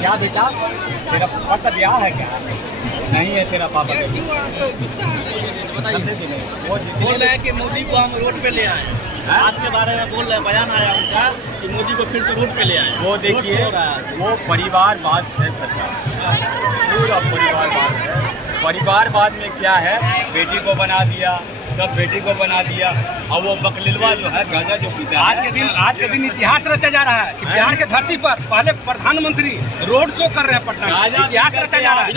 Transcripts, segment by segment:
क्या बेटा, तेरा पापा का ब्याह है क्या? नहीं है तेरा पापा का। बोल रहे हैं कि मोदी को हम रोड पे ले आए, आज के बारे में बोल रहे हैं, बयान आया उनका कि मोदी को फिर से रोड पे ले आए। वो देखिए, वो परिवारवाद है सरकार, पूरा परिवारवाद है। परिवारवाद में क्या है, बेटी को बना दिया, सब बेटी को बना दिया, और वो बकलिलवा जो है गांजा जो पीता है। आज के दिन इतिहास रचा जा रहा है कि बिहार के धरती पर पहले प्रधानमंत्री रोड शो कर रहे हैं पटना में। इतिहास रचा जा रहा है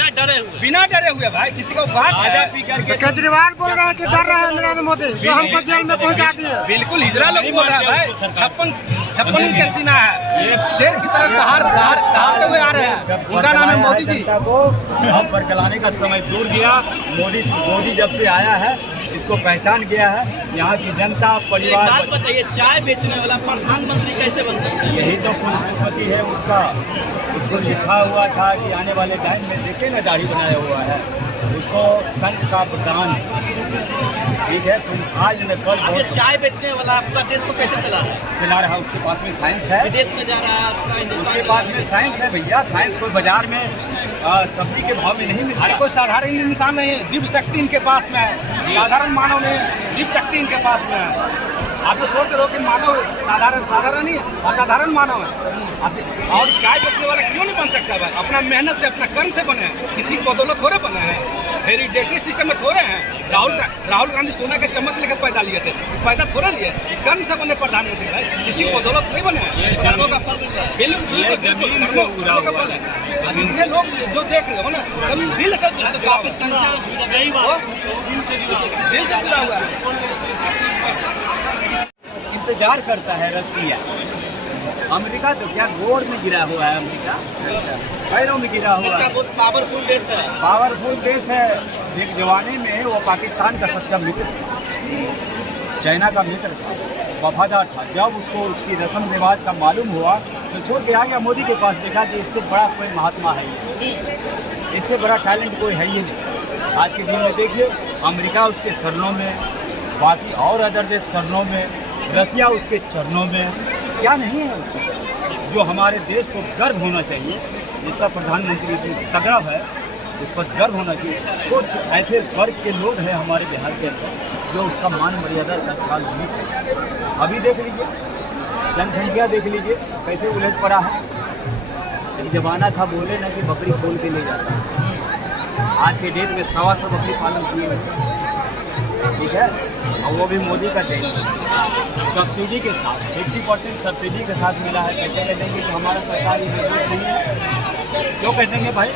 बिना डरे हुए भाई, किसी को बात गांजा पी करके केजरीवाल बोल रहे हैं कि डर रहे हैं नरेंद्र मोदी, जो हमको जेल में पहुंचा दिए। बिल्कुल हिजरा लोग बोल रहे हैं भाई, 56 इंच का सीना है, शेर की तरह दहाड़ते हुए आ रहे हैं। उनका नाम है मोदी जी। को हम पर चलाने का समय दूर गया। मोदी जब से आया है, इसको पहचान गया है यहाँ की जनता, परिवार। बात बताइए, चाय बेचने वाला प्रधानमंत्री कैसे बन सकता है? यही तो खुशकिस्मती है उसका। उसको लिखा हुआ था कि आने वाले टाइम में देखे ना, दाढ़ी बनाया हुआ है, उसको संत का प्रदान। ठीक है, तुम आज न कल अब ये चाय बेचने वाला पूरा देश को कैसे चला रहा है? चला रहा, उसके पास में साइंस है, विदेश में जा रहा है, उसके पास में साइंस है भैया। साइंस कोई बाजार में सब्जी के भाव में नहीं मिलता। कोई साधारण इंसान नहीं है, दिव्य शक्ति इनके पास में है। साधारण मानव नहीं, दिव्य शक्ति इनके पास में है। आप तो सोच रहे हो कि मानव साधारण नहीं है, असाधारण मानव है। और चाय बेचने वाला क्यों नहीं बन सकता भाई? अपना मेहनत से, अपना कर्म से बने हैं, किसी को बदौलत थोड़े बने हैं, हेरिडेटरी सिस्टम में थोड़े हैं। राहुल गांधी सोना के चम्मच लेकर पैदा लिए थे, पैदा थोड़ा लिए, कर्म से बने प्रधानमंत्री भाई, किसी को बदौलत नहीं बने हैं। कर्मों का फल मिल रहा है। ये जमीन से उड़ा हुआ है। ये लोग जो देख रहे हो ना, दिल से काफी संख्या दिल से जुड़ा हुआ है। इंतजार करता है रसिया। अमेरिका तो क्या गोड़ में गिरा हुआ है, अमेरिका पैरों में गिरा हुआ है। पावरफुल देश है, पावरफुल देश है। एक जमाने में वो पाकिस्तान का सच्चा मित्र था, चाइना का मित्र था, वफादार था। जब उसको उसकी रस्म रिवाज का मालूम हुआ तो छोड़ के आ गया मोदी के पास। देखा कि इससे बड़ा कोई महात्मा है ही, इससे बड़ा टैलेंट कोई है ही नहीं। आज के दिन में देखिए, अमेरिका उसके शरणों में, बाकी और अदर देश शरणों में, रसिया उसके चरणों में। क्या नहीं है उसको, जो हमारे देश को गर्व होना चाहिए, जिसका प्रधानमंत्री इतनी तगड़ा है, उस पर गर्व होना चाहिए। कुछ ऐसे वर्ग के लोग हैं हमारे बिहार के अंदर जो उसका मान मर्यादा तत्काल नहीं है। अभी देख लीजिए, जनसंख्या देख लीजिए कैसे उलट पड़ा है। एक जमाना था, बोले ना कि बकरी खोल के ले जाता है, आज के डेट में 100 बकरी पालन किए हुए। ठीक है, और वो भी मोदी का देश, सब्सिडी के साथ 50% सब्सिडी के साथ मिला है। कैसे कह देंगे कि हमारा सरकारी नहीं है? क्यों कह देंगे भाई?